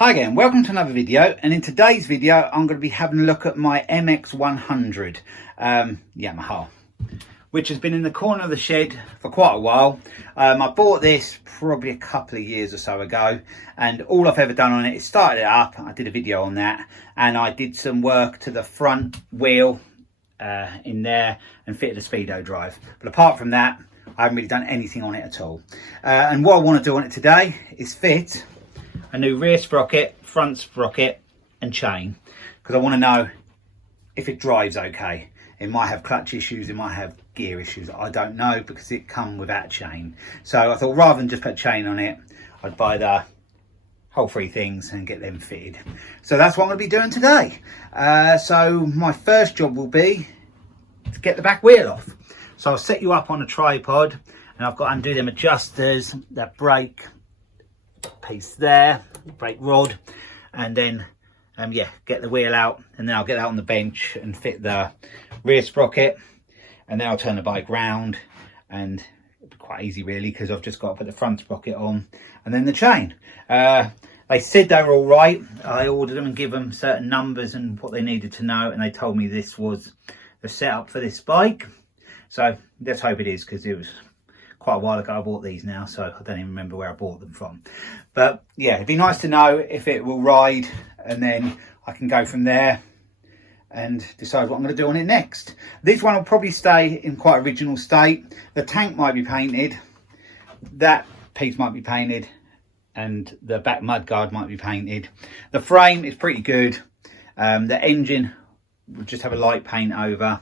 Hi again, welcome to another video, and in today's video I'm going to be having a look at my MX100 Yamaha, which has been in the corner of the shed for quite a while. I bought this probably a couple of years or so ago, and all I've ever done on it is started it up. I did a video on that, and I did some work to the front wheel in there and fitted a speedo drive. But apart from that, I haven't really done anything on it at all. And what I want to do on it today is fit a new rear sprocket, front sprocket and chain, because I want to know if it drives okay. It might have clutch issues, it might have gear issues, I don't know, because it come without chain. So I thought rather than just put chain on it, I'd buy the whole three things and get them fitted. So that's what I'm going to be doing today. So my first job will be to get the back wheel off. So I'll set you up on a tripod, and I've got to undo them adjusters, that brake piece there, brake rod, and then get the wheel out, and then I'll get that on the bench and fit the rear sprocket, and then I'll turn the bike round, and it'll be quite easy really, because I've just got to put the front sprocket on and then the chain. They said they were all right. I ordered them and give them certain numbers and what they needed to know, and they told me this was the setup for this bike. So let's hope it is, because it was quite a while ago I bought these now, so I don't even remember where I bought them from. But yeah, it'd be nice to know if it will ride, and then I can go from there and decide what I'm going to do on it next. This one will probably stay in quite original state. The tank might be painted, that piece might be painted, and the back mudguard might be painted. The frame is pretty good. The engine will just have a light paint over.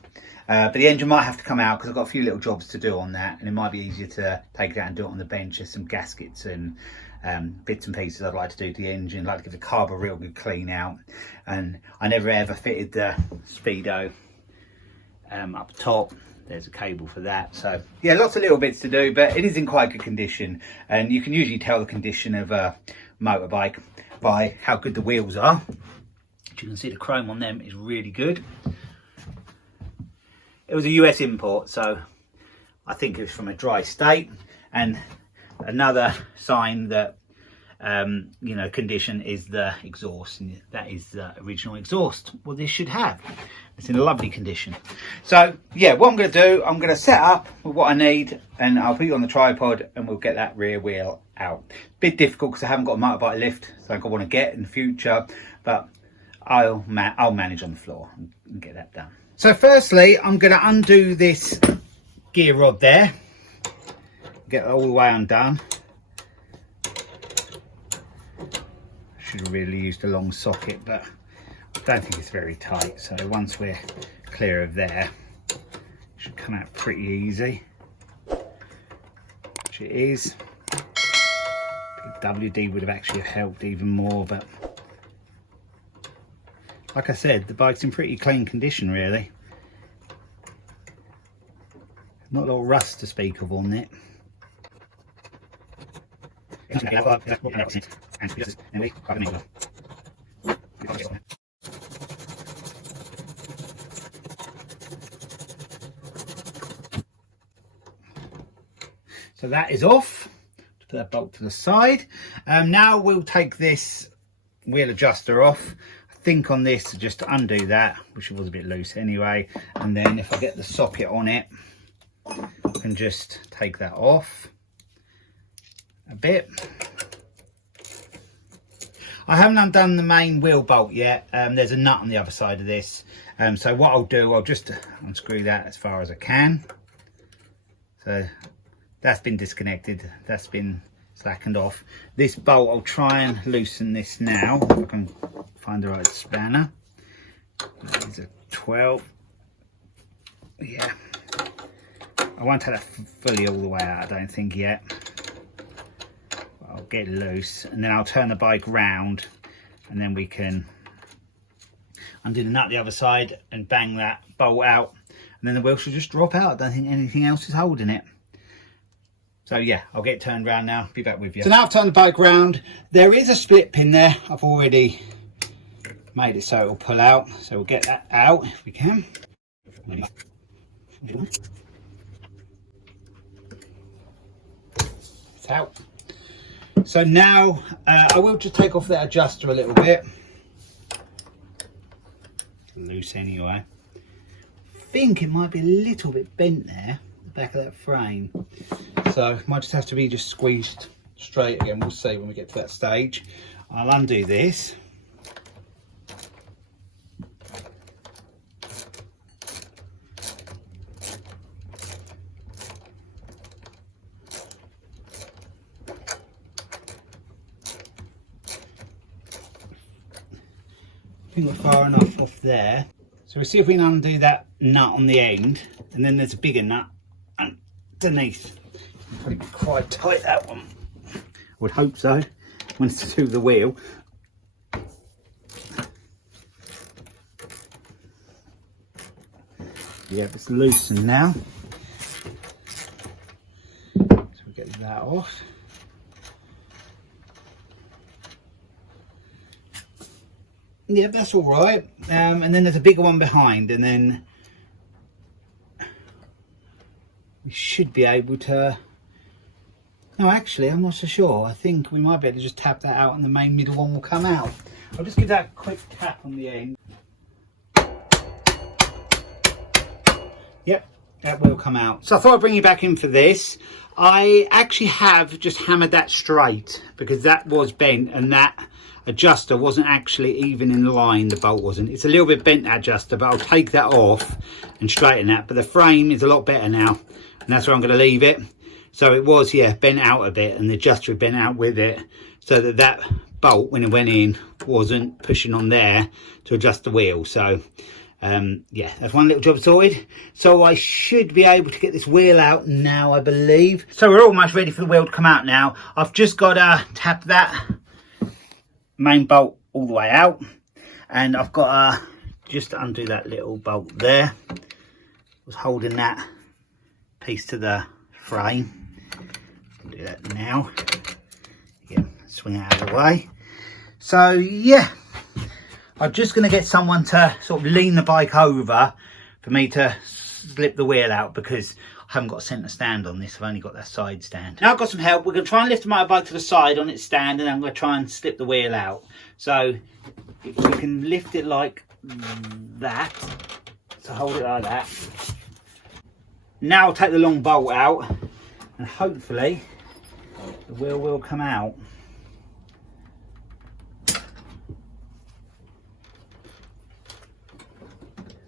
But the engine might have to come out, because I've got a few little jobs to do on that, and it might be easier to take it out and do it on the bench. There's some gaskets and bits and pieces I'd like to do to the engine. I'd like to give the carb a real good clean out, and I never ever fitted the speedo up top. There's a cable for that. So yeah, lots of little bits to do, but it is in quite good condition, and you can usually tell the condition of a motorbike by how good the wheels are. As you can see, the chrome on them is really good. It was a US import, so I think it was from a dry state. And another sign that condition is the exhaust, and that is the original exhaust. Well, this should have. It's in a lovely condition. So yeah, what I'm going to do, I'm going to set up with what I need, and I'll put you on the tripod, and we'll get that rear wheel out. Bit difficult because I haven't got a motorbike lift, so I want to get in the future, but I'll manage on the floor and get that done. So firstly, I'm going to undo this gear rod there, get it all the way undone. Should have really used a long socket, but I don't think it's very tight. So once we're clear of there, it should come out pretty easy, which it is. WD would have actually helped even more, but like I said, the bike's in pretty clean condition really. Not a lot of rust to speak of on it. So that is off. Put that bolt to the side. Now we'll take this wheel adjuster off. I think on this, just to undo that, which was a bit loose anyway, and then if I get the socket on it, I can just take that off a bit. I haven't undone the main wheel bolt yet. There's a nut on the other side of this, so what I'll do, I'll just unscrew that as far as I can. So that's been disconnected, that's been slackened off. This bolt, I'll try and loosen this now, if I can find the right spanner. This is a 12. Yeah, I won't take that fully all the way out, I don't think yet. But I'll get it loose, and then I'll turn the bike round, and then we can undo the nut the other side and bang that bolt out, and then the wheel should just drop out. I don't think anything else is holding it. So yeah, I'll get it turned around now, be back with you. So now I've turned the bike round. There is a split pin there. I've already made it so it will pull out. So we'll get that out if we can. It's out. So now I will just take off that adjuster a little bit. Loose anyway. I think it might be a little bit bent there, the back of that frame. So it might just have to be just squeezed straight again. We'll see when we get to that stage. I'll undo this. I think we're far enough off there. So we'll see if we can undo that nut on the end, and then there's a bigger nut underneath. It'll probably be quite tight, that one. I would hope so, when it's to do the wheel. Yeah, it's loosened now. So we'll get that off. Yeah, that's all right. And then there's a bigger one behind, and then we should be able to... No, actually, I'm not so sure. I think we might be able to just tap that out and the main middle one will come out. I'll just give that a quick tap on the end. Yep, that will come out. So I thought I'd bring you back in for this. I actually have just hammered that straight because that was bent, and that adjuster wasn't actually even in line, the bolt wasn't. It's a little bit bent, that adjuster, but I'll take that off and straighten that. But the frame is a lot better now, and that's where I'm going to leave it. So it was, yeah, bent out a bit, and the adjuster had bent out with it, so that that bolt, when it went in, wasn't pushing on there to adjust the wheel. So yeah, that's one little job sorted. So I should be able to get this wheel out now, I believe. So we're almost ready for the wheel to come out now. I've just got to tap that main bolt all the way out, and I've got to just undo that little bolt there. I was holding that piece to the frame. I'll do that now. Yeah, swing it out of the way. So yeah, I'm just going to get someone to sort of lean the bike over for me to slip the wheel out, because I haven't got a centre stand on this. I've only got that side stand. Now I've got some help. We're going to try and lift the motorbike to the side on its stand, and then I'm going to try and slip the wheel out. So if we can lift it like that, so hold it like that. Now I'll take the long bolt out, and hopefully the wheel will come out.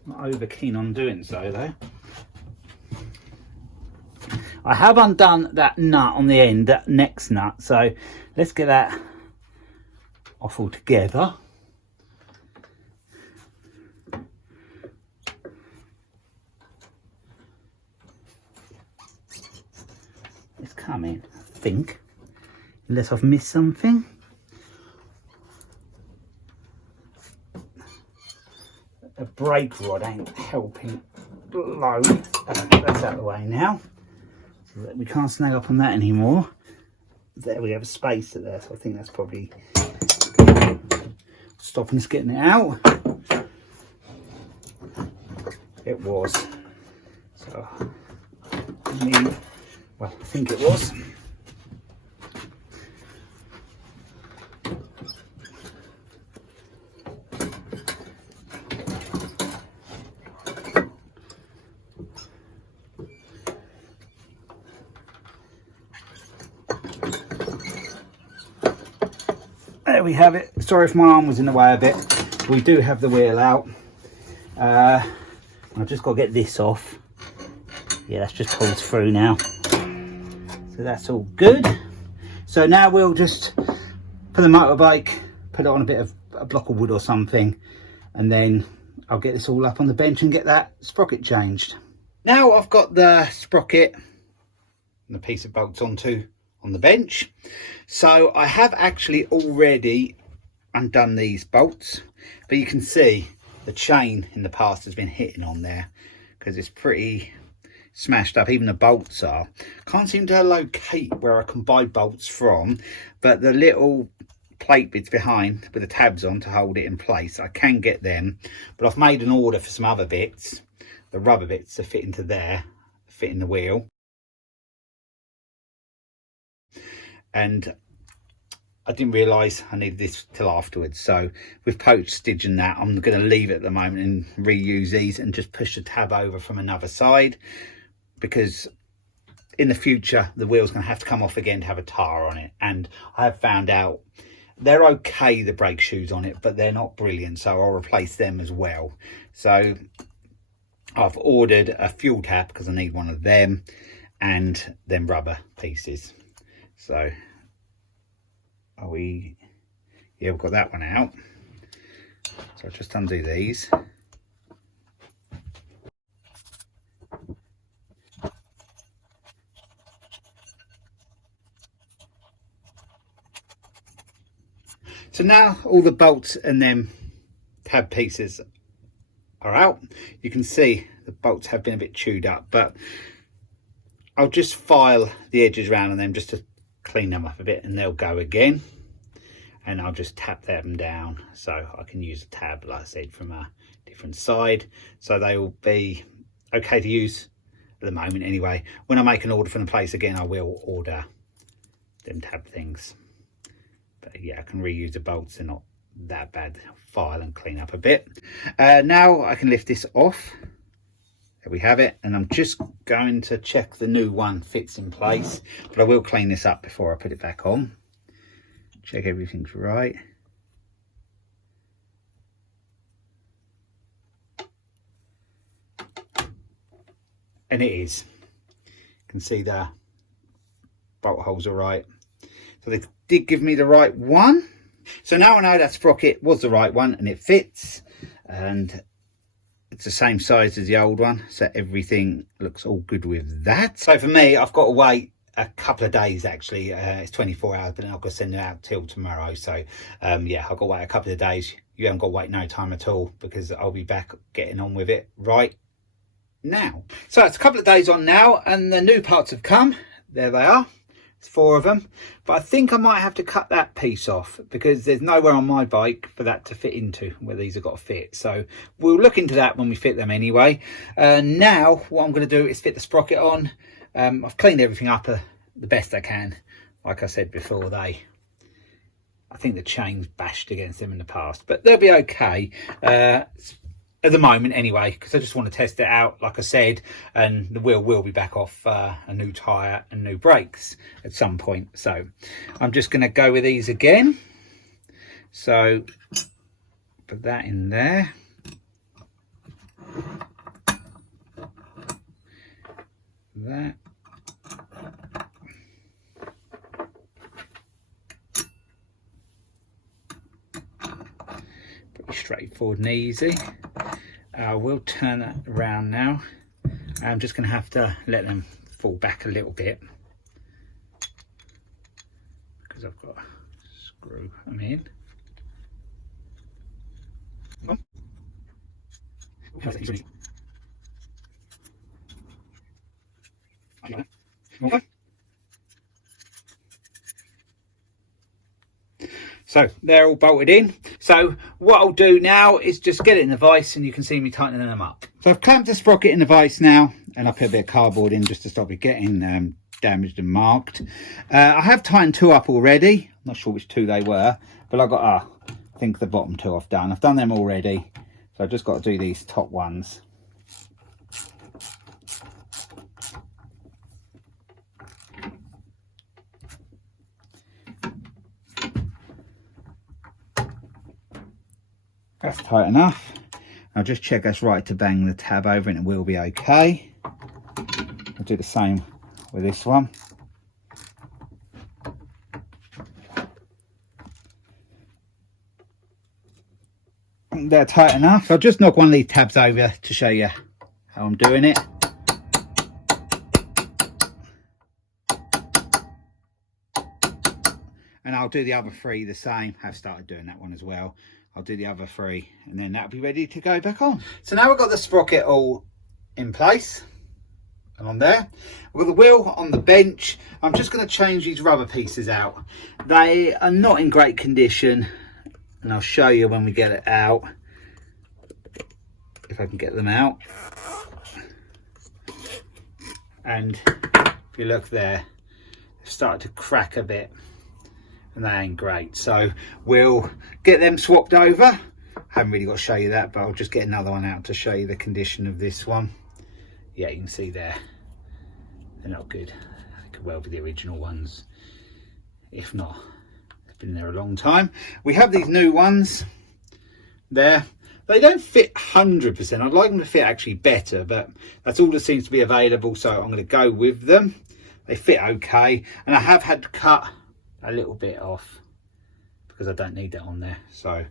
Not over keen on doing so though. I have undone that nut on the end, that next nut, so let's get that off altogether. It's coming, I think, unless I've missed something. A brake rod ain't helping blow. That's out of the way now. So that we can't snag up on that anymore. There we have a spacer there, so I think that's probably stopping us getting it out. It was. So, well, I think it was. There we have it. Sorry if my arm was in the way a bit. We do have the wheel out. I've just got to get this off. Yeah, that's just pulled through now. So that's all good. So now we'll just put the motorbike, put it on a block of wood or something, and then I'll get this all up on the bench and get that sprocket changed. Now I've got the sprocket and the piece of bolts on the bench. So I have actually already undone these bolts, but you can see the chain in the past has been hitting on there because it's pretty smashed up. Even the bolts are. Can't seem to locate where I can buy bolts from, but the little plate bits behind with the tabs on to hold it in place, I can get them. But I've made an order for some other bits, the rubber bits to fit into there, fit in the wheel. And I didn't realise I needed this till afterwards. So with Puch stitching that, I'm going to leave it at the moment and reuse these and just push the tab over from another side, because in the future the wheel's going to have to come off again to have a tyre on it. And I have found out they're okay, the brake shoes on it, but they're not brilliant, so I'll replace them as well. So I've ordered a fuel tap because I need one of them, and then rubber pieces. So yeah, we've got that one out. So I'll just undo these. So now all the bolts and them tab pieces are out. You can see the bolts have been a bit chewed up, but I'll just file the edges around on them just to clean them up a bit, and they'll go again. And I'll just tap them down so I can use a tab, like I said, from a different side, so they will be okay to use at the moment anyway. When I make an order from the place again, I will order them tab things. But yeah, I can reuse the bolts, they're not that bad. File and clean up a bit. Now I can lift this off. There we have it, and I'm just going to check the new one fits in place, but I will clean this up before I put it back on. Check everything's right. And it is. You can see the bolt holes are right. So they did give me the right one. So now I know that sprocket was the right one and it fits, and it's the same size as the old one, so everything looks all good with that. So for me, I've got to wait a couple of days actually. It's 24 hours, but then I've got to send it out till tomorrow. So yeah, I've got to wait a couple of days. You haven't got to wait no time at all, because I'll be back getting on with it right now. So it's a couple of days on now, and the new parts have come. There they are. It's 4 of them, but I think I might have to cut that piece off because there's nowhere on my bike for that to fit into where these have got to fit. So we'll look into that when we fit them anyway. Now what I'm going to do is fit the sprocket on. I've cleaned everything up the best I can. Like I said before, I think the chain's bashed against them in the past, but they'll be okay. At the moment anyway, because I just want to test it out, like I said, and the wheel will be back off a new tyre and new brakes at some point. So I'm just going to go with these again. So put that in there. That. Pretty straightforward and easy. I will turn that around now. I'm just going to have to let them fall back a little bit because I've got to screw them in. So they're all bolted in. So what I'll do now is just get it in the vise, and you can see me tightening them up. So I've clamped the sprocket in the vise now, and I put a bit of cardboard in just to stop it getting damaged and marked. I have tightened 2 up already. I'm not sure which 2 they were, but I got I think the bottom 2 I've done them already. So I've just got to do these top ones. That's tight enough. I'll just check that's right to bang the tab over, and it will be okay. I'll do the same with this one. They're tight enough. I'll just knock one of these tabs over to show you how I'm doing it. And I'll do the other 3 the same. I've started doing that one as well. I'll do the other 3 and then that'll be ready to go back on. So now we've got the sprocket all in place and on there. We've got the wheel on the bench. I'm just going to change these rubber pieces out. They are not in great condition, and I'll show you when we get it out, if I can get them out. And if you look there, they've started to crack a bit. and they ain't great. So we'll get them swapped over. I haven't really got to show you that, but I'll just get another one out to show you the condition of this one. Yeah, you can see there, they're not good. They could well be the original ones. If not, they've been there a long time. We have these new ones there. They don't fit 100%. I'd like them to fit actually better, but that's all that seems to be available, so I'm going to go with them. They fit okay, and I have had to cut a little bit off because I don't need that on there. So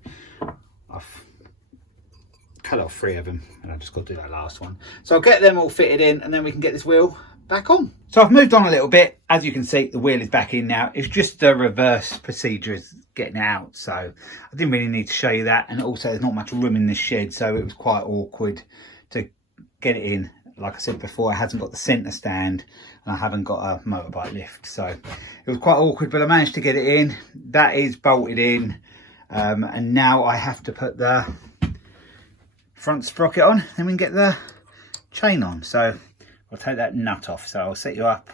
I've cut off 3 of them, and I just got to do that last one. So I'll get them all fitted in, and then we can get this wheel back on. So I've moved on a little bit. As you can see, the wheel is back in now. It's just the reverse procedure is getting out, so I didn't really need to show you that. And also there's not much room in this shed, so it was quite awkward to get it in. Like I said before, it hasn't got the centre stand, and I haven't got a motorbike lift, so it was quite awkward, but I managed to get it in. That is bolted in, and now I have to put the front sprocket on, then we can get the chain on. So I'll take that nut off, so I'll set you up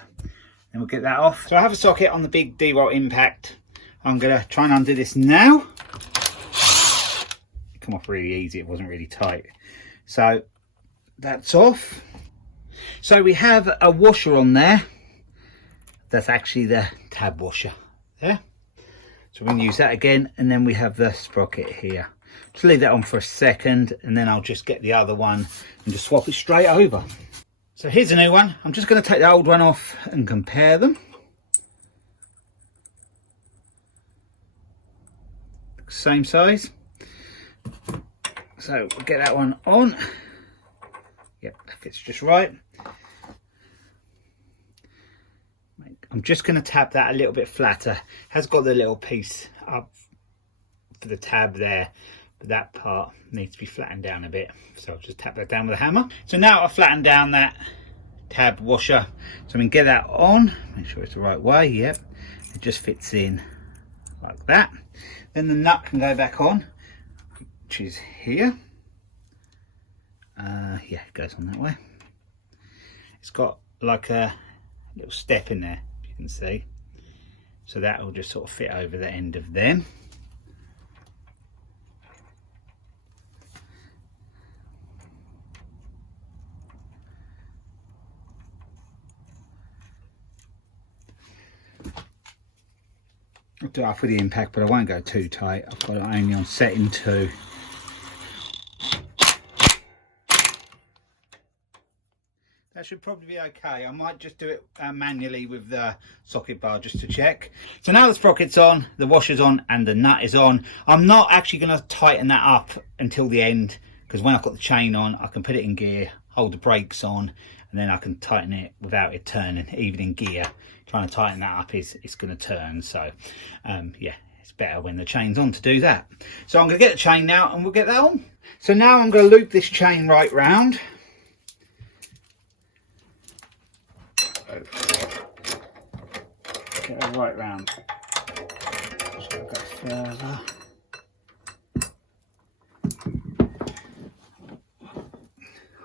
and we'll get that off. So I have a socket on the big D-Roll impact. I'm going to try and undo this now. It come off really easy, it wasn't really tight. So that's off. So we have a washer on there. That's actually the tab washer there. So we can use that again, and then we have the sprocket here. Just leave that on for a second, and then I'll just get the other one and just swap it straight over. So here's a new one. I'm just going to take the old one off and compare them. Same size. So we'll get that one on. Yep, that fits just right. I'm just going to tap that a little bit flatter. It has got the little piece up for the tab there, but that part needs to be flattened down a bit. So I'll just tap that down with a hammer. So now I've flattened down that tab washer, so we can get that on. Make sure it's the right way. Yep, it just fits in like that. Then the nut can go back on, which is here. Yeah, it goes on that way. It's got like a little step in there, you can see, so that will just sort of fit over the end of them. I'll do it off with the impact, but I won't go too tight. I've got it only on setting 2. That should probably be okay. I might just do it manually with the socket bar just to check. So now the sprocket's on, the washer's on, and the nut is on. I'm not actually going to tighten that up until the end, because when I've got the chain on, I can put it in gear, hold the brakes on, and then I can tighten it without it turning. Even in gear, trying to tighten that up is it's going to turn. So yeah, it's better when the chain's on to do that. So I'm going to get the chain now and we'll get that on. So now I'm going to loop this chain right round. Get it right round. Just gotta go further.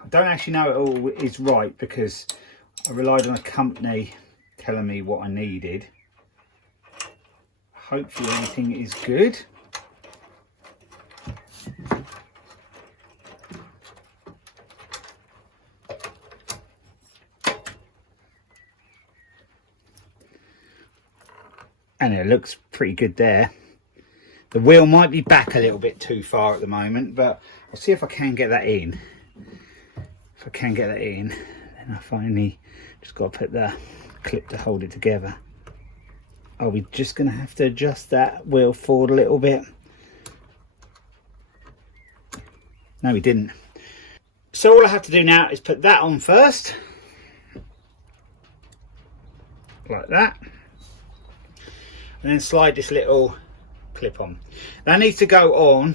I don't actually know it all is right because I relied on a company telling me what I needed. Hopefully everything is good. And it looks pretty good there. The wheel might be back a little bit too far at the moment, but I'll see if I can get that in. If I can get that in, then I finally just got to put the clip to hold it together. Are we just going to have to adjust that wheel forward a little bit? No, we didn't. So all I have to do now is put that on first. Like that. And then slide this little clip on. That needs to go on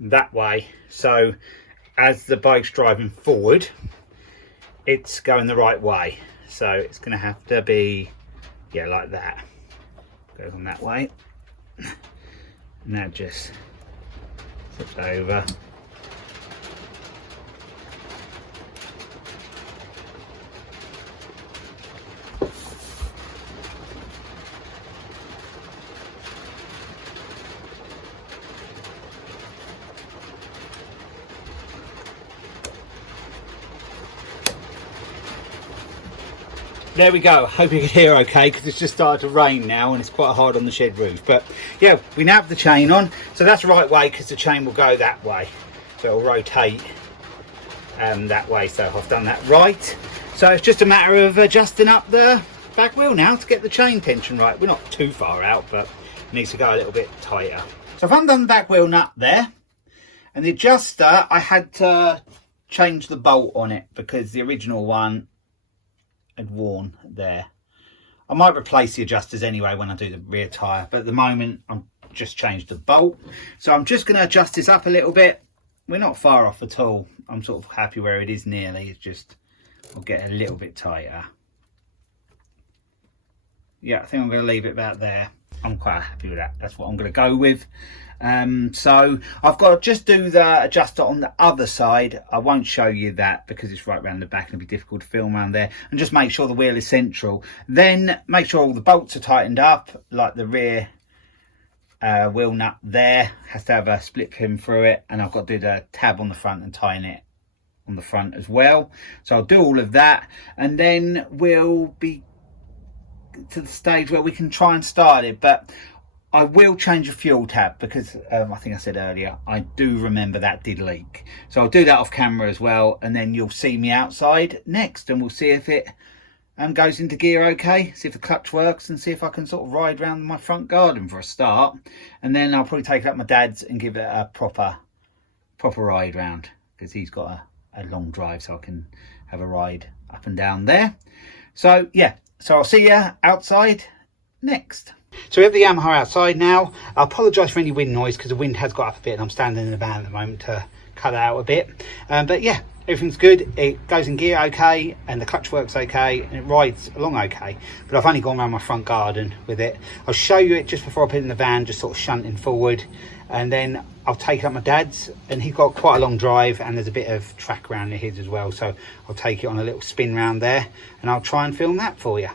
that way, so as the bike's driving forward, it's going the right way. So it's going to have to be, yeah, like that. Goes on that way. And that just flips over. there we go. Hope you can hear okay, because it's just started to rain now and it's quite hard on the shed roof. But yeah, we now have the chain on, so that's the right way, because the chain will go that way, so it'll rotate that way. So I've done that right. So it's just a matter of adjusting up the back wheel now to get the chain tension right. We're not too far out, but it needs to go a little bit tighter. So I've undone the back wheel nut there, and the adjuster, I had to change the bolt on it because the original one had worn there. I might replace the adjusters anyway when I do the rear tyre, but at the moment I'm just changed the bolt. So I'm just going to adjust this up a little bit. We're not far off at all. I'm sort of happy where it is nearly. It's just, I'll get a little bit tighter. Yeah, I think I'm going to leave it about there. I'm quite happy with that. That's what I'm going to go with. So I've got to just do the adjuster on the other side. I won't show you that because it's right around the back and it'll be difficult to film around there. And just make sure the wheel is central. Then make sure all the bolts are tightened up, like the rear wheel nut there has to have a split pin through it, and I've got to do the tab on the front and tighten it on the front as well. So I'll do all of that, and then we'll be to the stage where we can try and start it. But I will change the fuel tab because I think I said earlier, I do remember that did leak. So I'll do that off camera as well, and then you'll see me outside next, and we'll see if it goes into gear okay, see if the clutch works, and see if I can sort of ride around my front garden for a start. And then I'll probably take it up my dad's and give it a proper ride round, because he's got a long drive, so I can have a ride up and down there. So yeah, so I'll see you outside next. So we have the Yamaha outside now. I apologise for any wind noise because the wind has got up a bit and I'm standing in the van at the moment to cut that out a bit. But yeah, everything's good. It goes in gear okay, and the clutch works okay, and it rides along okay. But I've only gone around my front garden with it. I'll show you it just before I put it in the van, just sort of shunting forward. And then I'll take it up my dad's, and he's got quite a long drive and there's a bit of track around his as well. So I'll take it on a little spin round there and I'll try and film that for you.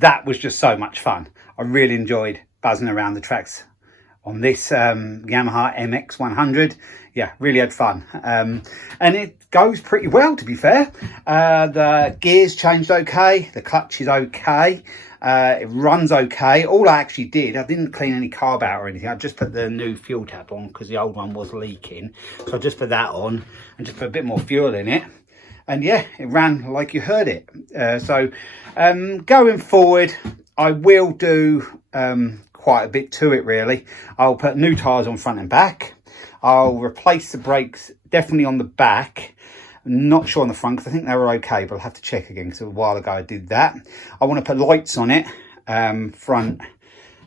that was just so much fun. I really enjoyed buzzing around the tracks on this Yamaha MX100. Yeah, really had fun. And it goes pretty well, to be fair. The gears changed okay. The clutch is okay. It runs okay. All I actually did, I didn't clean any carb out or anything. I just put the new fuel tap on because the old one was leaking. So I just put that on and just put a bit more fuel in it. And yeah, it ran like you heard it. Going forward, I will do quite a bit to it, really. I'll put new tyres on front and back. I'll replace the brakes definitely on the back. I'm not sure on the front because I think they were okay, but I'll have to check again because a while ago I did that. I want to put lights on it, a front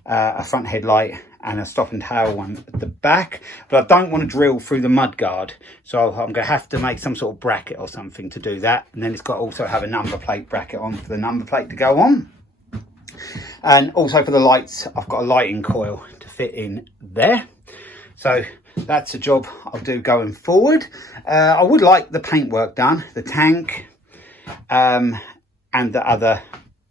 headlight and a stop and tail one at the back, but I don't want to drill through the mudguard, so I'm going to have to make some sort of bracket or something to do that. And then it's got to also have a number plate bracket on for the number plate to go on. And also for the lights, I've got a lighting coil to fit in there. So that's a job I'll do going forward. I would like the paintwork done, the tank and the other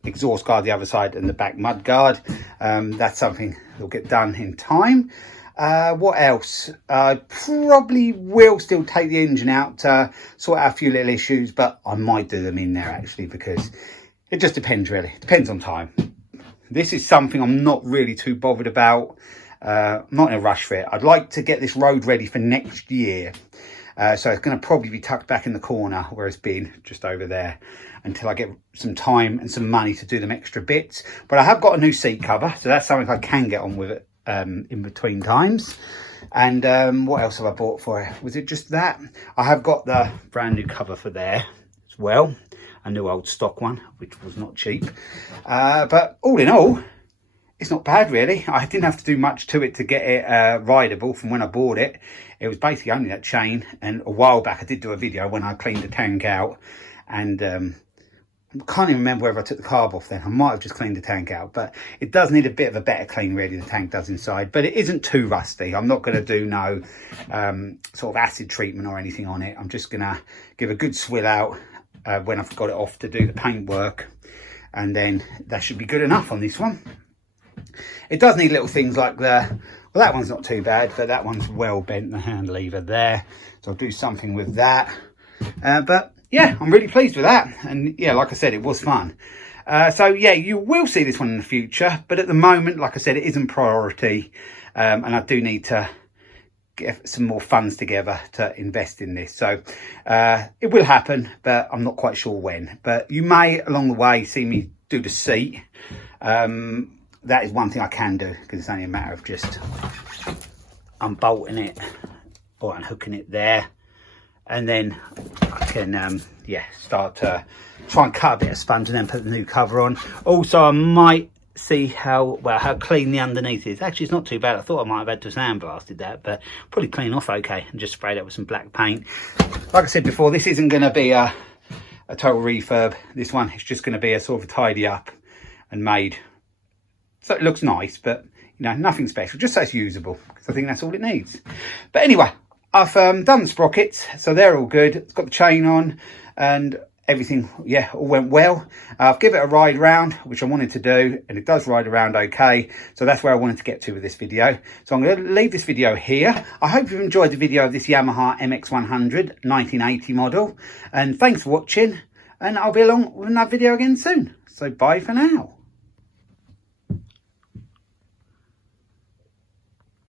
exhaust guard the other side and the back mud guard. That's something that'll get done in time. What else? I probably will still take the engine out to sort out a few little issues, but I might do them in there actually, because it just depends really. It depends on time. This is something I'm not really too bothered about. I'm not in a rush for it. I'd like to get this road ready for next year. So it's going to probably be tucked back in the corner where it's been, just over there, until I get some time and some money to do them extra bits. But I have got a new seat cover, so that's something I can get on with it in between times. And what else have I bought for it? Was it just that? I have got the brand new cover for there as well. A new old stock one, which was not cheap. But all in all, it's not bad really. I didn't have to do much to it to get it rideable from when I bought it. It was basically only that chain, and a while back I did do a video when I cleaned the tank out, and I can't even remember whether I took the carb off then. I might have just cleaned the tank out, but it does need a bit of a better clean really, the tank does inside, but it isn't too rusty. I'm not going to do no sort of acid treatment or anything on it. I'm just going to give a good swill out when I've got it off to do the paint work, and then that should be good enough on this one. It does need little things like well, that one's not too bad, but that one's well bent, the hand lever there, so I'll do something with that. But yeah, I'm really pleased with that, and yeah, like I said, it was fun. So yeah, you will see this one in the future, but at the moment, like I said, it isn't priority, and I do need to get some more funds together to invest in this. So it will happen, but I'm not quite sure when. But you may along the way see me do the seat. That is one thing I can do, because it's only a matter of just unbolting it or unhooking it there, and then I can yeah, start to try and cut a bit of sponge and then put the new cover on. Also, I might see how clean the underneath is. Actually, it's not too bad. I thought I might have had to sandblasted that, but probably clean off okay, and just sprayed it with some black paint. Like I said before, this isn't going to be a total refurb. This one is just going to be a sort of a tidy up and made so it looks nice, but you know, nothing special, just so it's usable, because I think that's all it needs. But anyway, I've done the sprockets, so they're all good. It's got the chain on and everything, yeah, all went well. I've given it a ride around, which I wanted to do, and it does ride around okay. So that's where I wanted to get to with this video. So I'm going to leave this video here. I hope you've enjoyed the video of this Yamaha MX100 1980 model. And thanks for watching, and I'll be along with another video again soon. So bye for now.